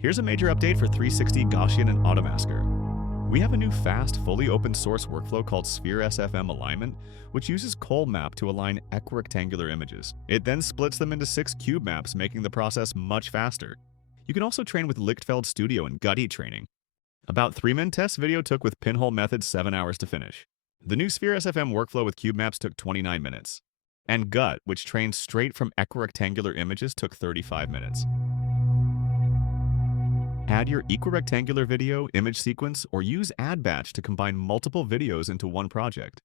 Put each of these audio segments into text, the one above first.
Here's a major update for 360 Gaussian and Automasker. We have a new fast, fully open source workflow called Sphere SFM Alignment, which uses ColMap to align equirectangular images. It then splits them into 6 cube maps, making the process much faster. You can also train with Lichfield Studio and GUT training. About 3-min test video took with pinhole method 7 hours to finish. The new Sphere SFM workflow with cube maps took 29 minutes. And GUT, which trains straight from equirectangular images, took 35 minutes. Add your equirectangular video, image sequence, or use Add Batch to combine multiple videos into one project.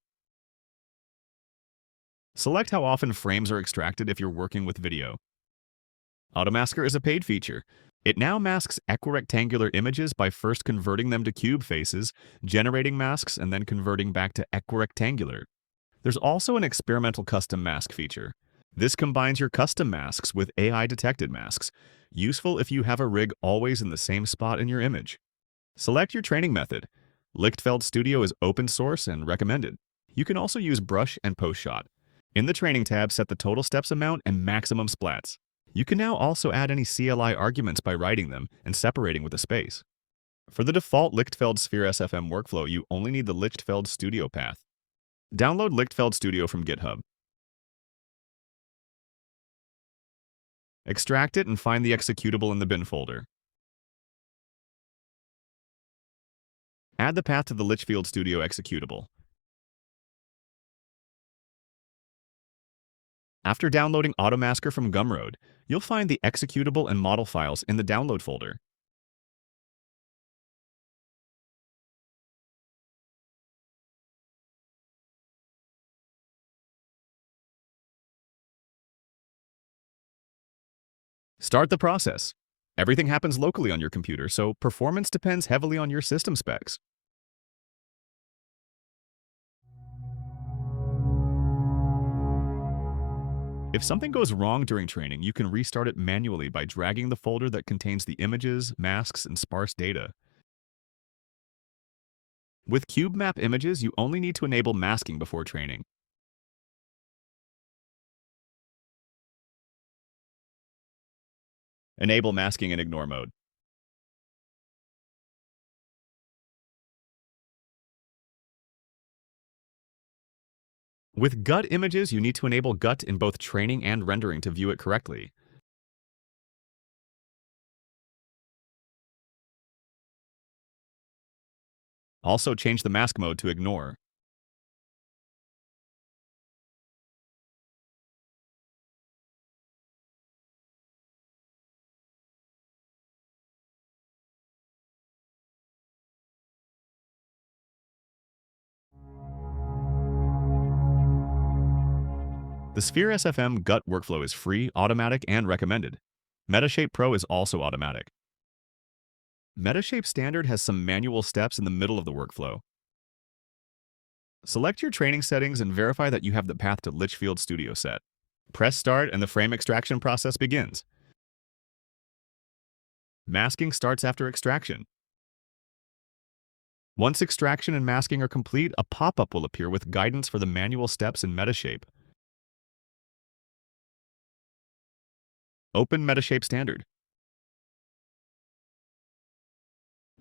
Select how often frames are extracted if you're working with video. Automasker is a paid feature. It now masks equirectangular images by first converting them to cube faces, generating masks, and then converting back to equirectangular. There's also an experimental custom mask feature. This combines your custom masks with AI-detected masks, useful if you have a rig always in the same spot in your image. Select your training method. Lichfield Studio is open source and recommended. You can also use brush and post-shot. In the training tab, set the total steps amount and maximum splats. You can now also add any CLI arguments by writing them and separating with a space. For the default Lichfield Sphere SFM workflow, you only need the Lichfield Studio path. Download Lichfield Studio from GitHub. Extract it and find the executable in the bin folder. Add the path to the Lichfield Studio executable. After downloading Automasker from Gumroad, you'll find the executable and model files in the download folder. Start the process. Everything happens locally on your computer, so performance depends heavily on your system specs. If something goes wrong during training, you can restart it manually by dragging the folder that contains the images, masks, and sparse data. With cube map images, you only need to enable masking before training. Enable masking in ignore mode. With GUT images, you need to enable GUT in both training and rendering to view it correctly. Also, change the mask mode to ignore. The Sphere SFM GUT workflow is free, automatic, and recommended. Metashape Pro is also automatic. Metashape Standard has some manual steps in the middle of the workflow. Select your training settings and verify that you have the path to Lichfield Studio set. Press Start and the frame extraction process begins. Masking starts after extraction. Once extraction and masking are complete, a pop-up will appear with guidance for the manual steps in Metashape. Open Metashape Standard.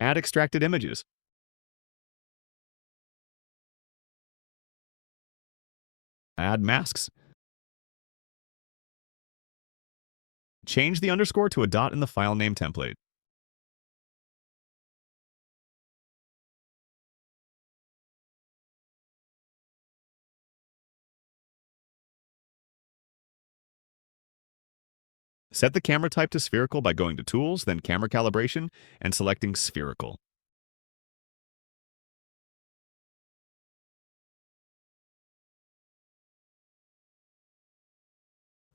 Add extracted images. Add masks. Change the underscore to a dot in the file name template. Set the camera type to spherical by going to Tools, then Camera Calibration, and selecting Spherical.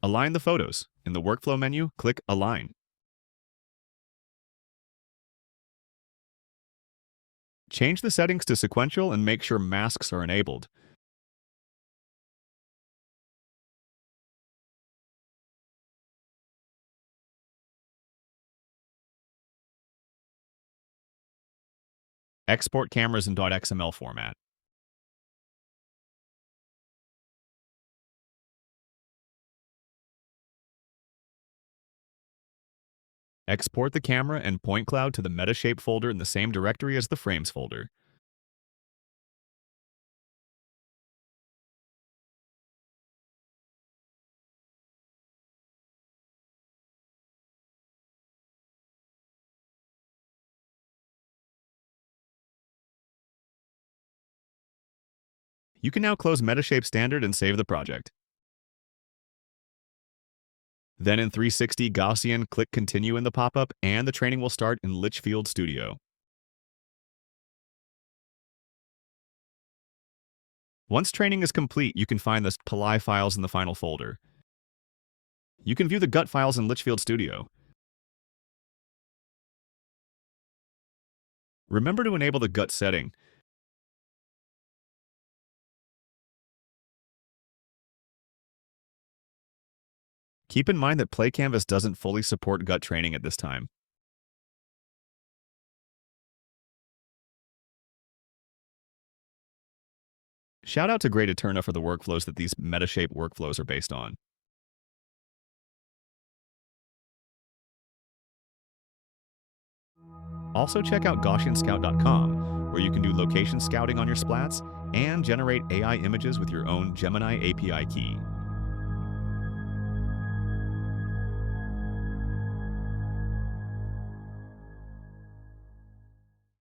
Align the photos. In the Workflow menu, click Align. Change the settings to sequential and make sure masks are enabled. Export cameras in .xml format. Export the camera and point cloud to the Metashape folder in the same directory as the Frames folder. You can now close Metashape Standard and save the project. Then in 360 Gaussian, click Continue in the pop-up, and the training will start in Lichfield Studio. Once training is complete, you can find the PLI files in the final folder. You can view the GUT files in Lichfield Studio. Remember to enable the GUT setting. Keep in mind that Play Canvas doesn't fully support GUT training at this time. Shout out to Great Eterna for the workflows that these Metashape workflows are based on. Also check out GaussianScout.com, where you can do location scouting on your splats and generate AI images with your own Gemini API key.